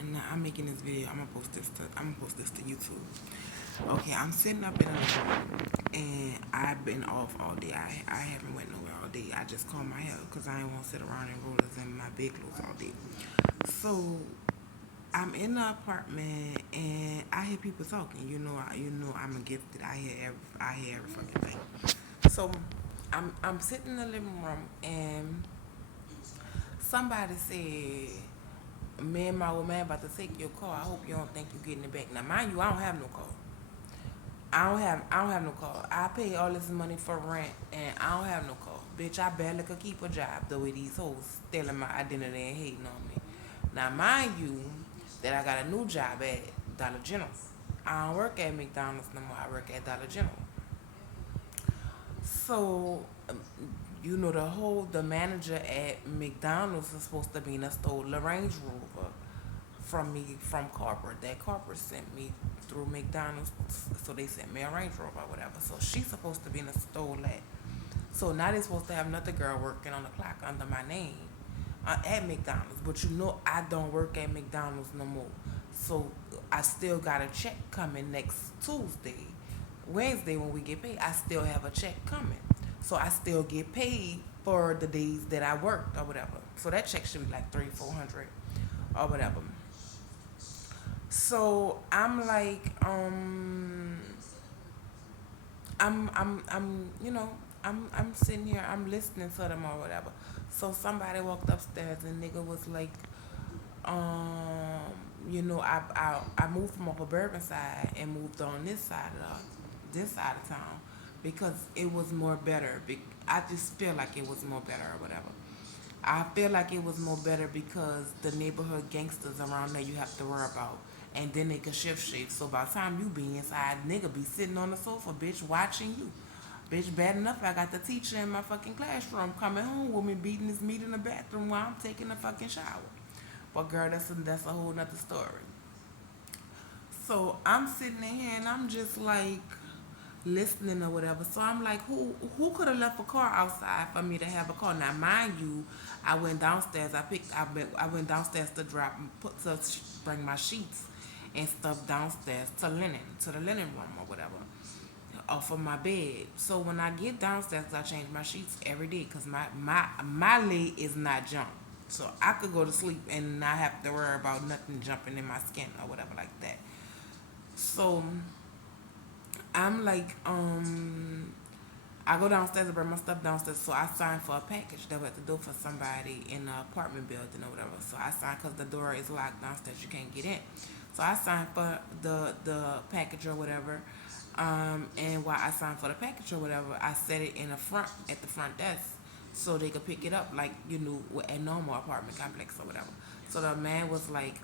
And now I'm making this video. I'm gonna post this to YouTube. Okay, I'm sitting up in the living room, and I've been off all day. I haven't went nowhere all day. I just combed my hair because I didn't want to sit around in rollers and my big clothes all day. So I'm in the apartment and I hear people talking. You know I'm a gifted. I hear every fucking thing. So I'm sitting in the living room and somebody said, "Me and my old man about to take your car. I hope you don't think you're getting it back." Now, mind you, I don't have no car. I don't have no car. I pay all this money for rent and I don't have no car. Bitch, I barely could keep a job the way these hoes stealing my identity and hating on me. Now, mind you, that I got a new job at Dollar General. I don't work at McDonald's no more. I work at Dollar General. So, the manager at McDonald's is supposed to be in a stole a Range Rover from me from corporate. That corporate sent me through McDonald's, so they sent me a Range Rover or whatever. So she's supposed to be in a stole that. So now they're supposed to have another girl working on the clock under my name at McDonald's. But I don't work at McDonald's no more. So I still got a check coming next Tuesday. Wednesday when we get paid, I still have a check coming. So I still get paid for the days that I worked or whatever. So that check should be like 300, 400 or whatever. So I'm like, I'm sitting here, I'm listening to them or whatever. So somebody walked upstairs and nigga was like, um, I moved from off of Bourbon side and moved on this side of town because it was more better. I just feel like it was more better or whatever. I feel like it was more better because the neighborhood gangsters around there you have to worry about. And then they can shift shape. So by the time you be inside, nigga be sitting on the sofa, bitch, watching you. Bitch, bad enough I got the teacher in my fucking classroom coming home with me beating his meat in the bathroom while I'm taking a fucking shower. But girl, that's a whole nother story. So I'm sitting in here and I'm just like listening or whatever. So I'm like, who could have left a car outside for me to have a car? Now, mind you, I went downstairs. I went downstairs to bring my sheets and stuff downstairs to the linen room or whatever, off of my bed. So when I get downstairs, I change my sheets every day because my leg is not junk. So I could go to sleep and not have to worry about nothing jumping in my skin or whatever like that. So I'm like, I go downstairs and bring my stuff downstairs. So I signed for a package that we had to do for somebody in the apartment building or whatever. So I signed because the door is locked downstairs. You can't get in. So I signed for the package or whatever. And while I signed for the package or whatever, I set it in the front at the front desk so they could pick it up like at normal apartment complex or whatever. So the man was like,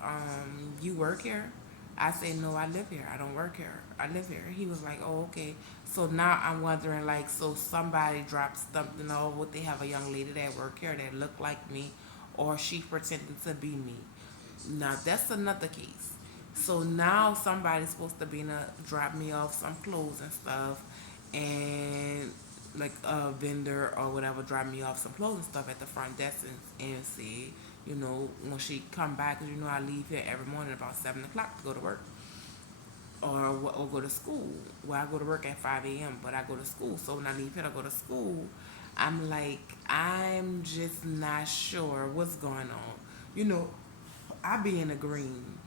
"You work here?" I said, "No, I live here. I don't work here. I live here." He was like, "Oh, okay." So now I'm wondering, like, so somebody dropped something, or would they have a young lady that work here that looked like me, or she pretended to be me? Now that's another case. So now somebody's supposed to be drop me off some clothes and stuff, and like a vendor or whatever drop me off some clothes and stuff at the front desk and say, when she come back, 'cause I leave here every morning about 7 o'clock to go to work or go to school. Well, I go to work at 5 a.m., but I go to school. So when I leave here to go to school, I'm like, I'm just not sure what's going on. You know, I be in the green.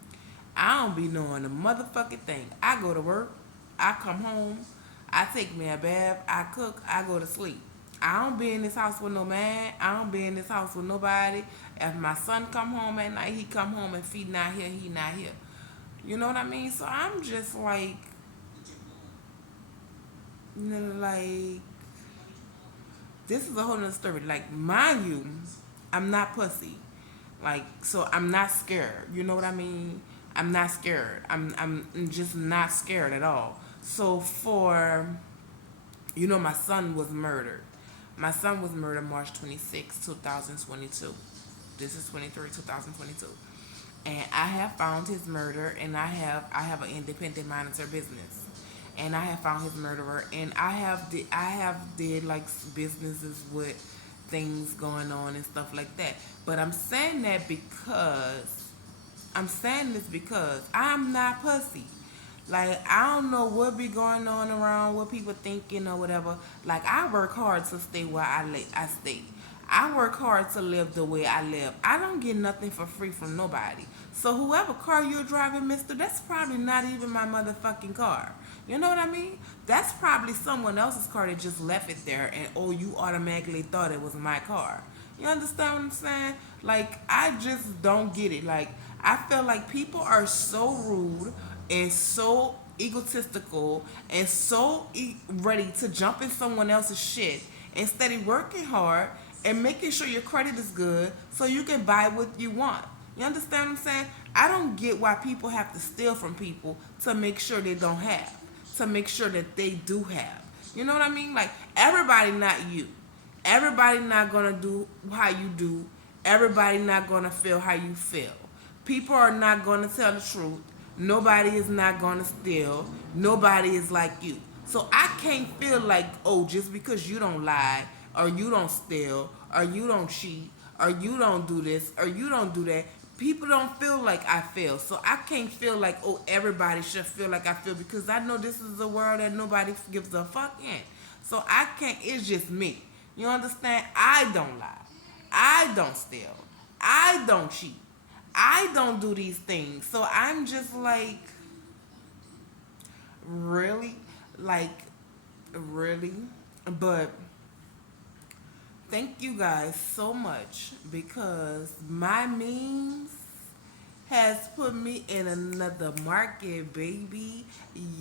I don't be knowing a motherfucking thing. I go to work, I come home, I take me a bath, I cook, I go to sleep. I don't be in this house with no man. I don't be in this house with nobody. If my son come home at night, he come home. If he not here, he not here. You know what I mean? So I'm just like, like this is a whole nother story. Like, mind you, I'm not pussy. Like, so I'm not scared. You know what I mean? I'm not scared. I'm just not scared at all. So my son was murdered. My son was murdered March 26, 2022. This is 2022. And I have found his murder, and I have an independent monitor business, and I have found his murderer, and I have did like businesses with things going on and stuff like that. But I'm saying that because I'm saying this because I'm not pussy. Like, I don't know what be going on around, what people thinking or whatever. Like, I work hard to stay where I stay. I work hard to live the way I live. I don't get nothing for free from nobody. So whoever car you're driving, mister, that's probably not even my motherfucking car. You know what I mean? That's probably someone else's car that just left it there and oh, you automatically thought it was my car. You understand what I'm saying? Like, I just don't get it. Like, I feel like people are so rude and so egotistical and so ready to jump in someone else's shit instead of working hard and making sure your credit is good so you can buy what you want. You understand what I'm saying? I don't get why people have to steal from people to make sure they don't have, to make sure that they do have. You know what I mean? Like, everybody not you. Everybody not gonna do how you do. Everybody not gonna feel how you feel. People are not gonna tell the truth. Nobody is not gonna steal. Nobody is like you. So I can't feel like, oh, just because you don't lie or you don't steal or you don't cheat or you don't do this or you don't do that. People don't feel like I feel. So I can't feel like, oh, everybody should feel like I feel because I know this is a world that nobody gives a fuck in. So I can't, it's just me. You understand? I don't lie. I don't steal. I don't cheat. I don't do these things. So I'm just like, really? Like, really? But thank you guys so much because my memes has put me in another market, baby.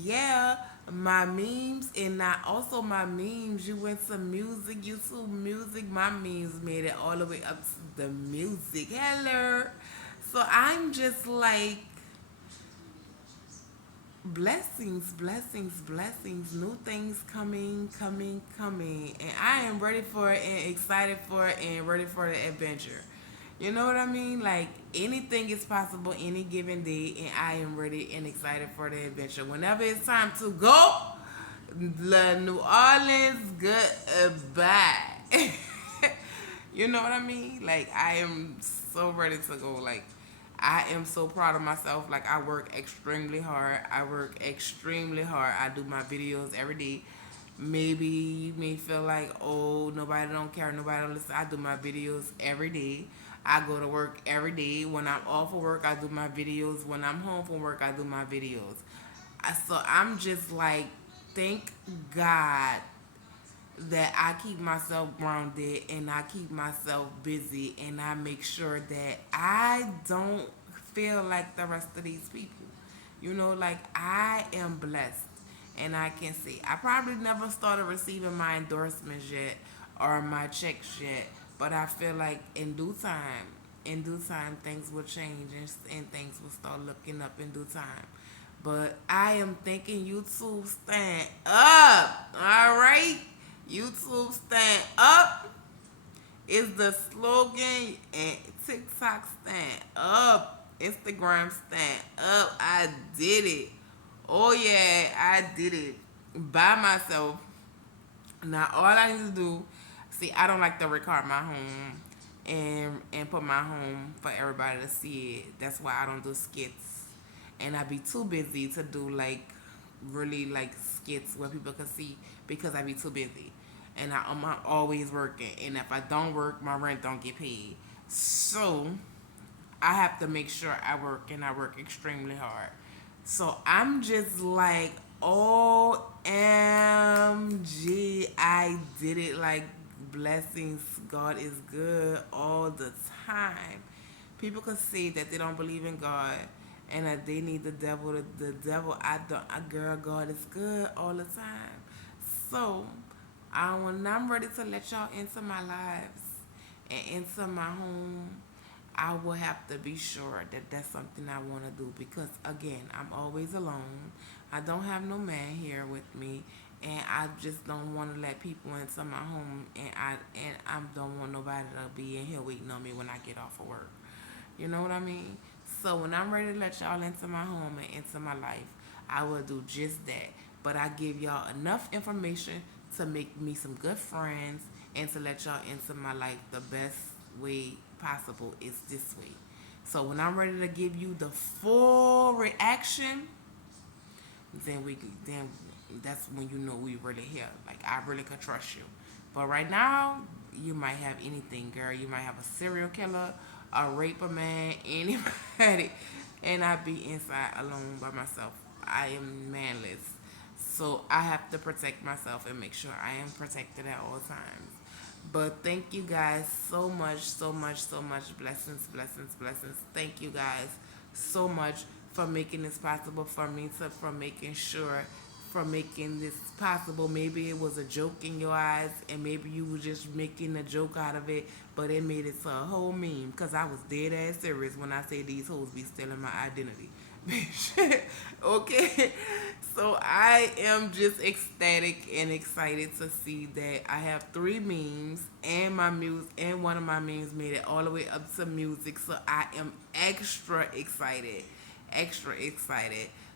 Yeah, my memes and not also my memes. You went to music, YouTube music. My memes made it all the way up to the music. Hello. So I'm just like, blessings, blessings, blessings, new things coming, coming, coming. And I am ready for it and excited for it and ready for the adventure. You know what I mean? Like, anything is possible any given day, and I am ready and excited for the adventure. Whenever it's time to go, the New Orleans, goodbye. You know what I mean? Like, I am so ready to go. Like, I am so proud of myself. Like, I work extremely hard. I work extremely hard. I do my videos every day. Maybe you may feel like, oh, nobody don't care, nobody don't listen. I do my videos every day. I go to work every day. When I'm off of work, I do my videos. When I'm home from work, I do my videos. So I'm just like, thank God that I keep myself grounded and I keep myself busy and I make sure that I don't feel like the rest of these people. You know, like, I am blessed and I can see. I probably never started receiving my endorsements yet or my checks yet, but I feel like in due time, things will change and things will start looking up in due time. But I am thinking YouTube stand up. All right? YouTube stand up is the slogan, and TikTok stand up. Instagram stand up. I did it. Oh yeah, I did it by myself. Now all I need to do, see, I don't like to record my home and put my home for everybody to see it. That's why I don't do skits, and I be too busy to do like really like skits where people can see because I be too busy, and I'm always working. And if I don't work, my rent don't get paid. So I have to make sure I work and I work extremely hard. So I'm just like, OMG, I did it. Like, blessings. God is good all the time. People can say that they don't believe in God and that they need the devil. The devil, I don't. Girl, God is good all the time. So, when I'm ready to let y'all into my lives and into my home, I will have to be sure that that's something I want to do because, again, I'm always alone. I don't have no man here with me, and I just don't want to let people into my home, and I don't want nobody to be in here waiting on me when I get off of work. You know what I mean? So when I'm ready to let y'all into my home and into my life, I will do just that. But I give y'all enough information to make me some good friends and to let y'all into my life the best way possible is this way. So when I'm ready to give you the full reaction, then that's when you know we really here. Like I really could trust you. But right now, you might have anything, girl. You might have a serial killer, a raper man, anybody, and I be inside alone by myself. I am manless, so I have to protect myself and make sure I am protected at all times. But thank you guys so much, so much, so much. Blessings, blessings, blessings. Thank you guys so much for making this possible for me to for making sure for making this possible. Maybe it was a joke in your eyes and maybe you were just making a joke out of it, but it made it to a whole meme because I was dead ass serious when I say these hoes be stealing my identity. Okay, so I am just ecstatic and excited to see that I have three memes and my music and one of my memes made it all the way up to music. So I am extra excited.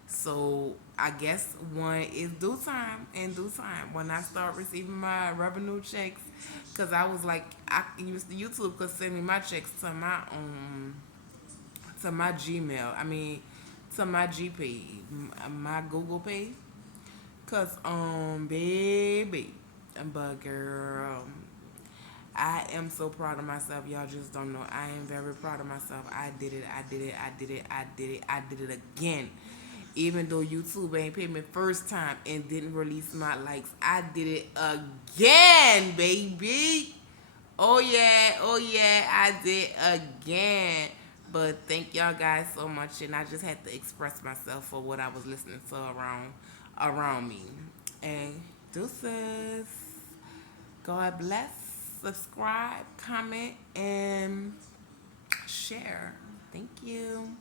So I guess one is due time. In due time, when I start receiving my revenue checks, because I was like, I used to YouTube could send me my checks to my Gmail. I mean, to my GP, my Google Pay. Cause baby, but girl, I am so proud of myself. Y'all just don't know. I am very proud of myself. I did it. I did it. I did it. I did it. I did it again. Even though YouTube ain't paid me first time and didn't release my likes, I did it again, baby. Oh yeah, oh yeah, I did again. But thank y'all guys so much, and I just had to express myself for what I was listening to around me. And deuces. God bless. Subscribe, comment, and share. Thank you.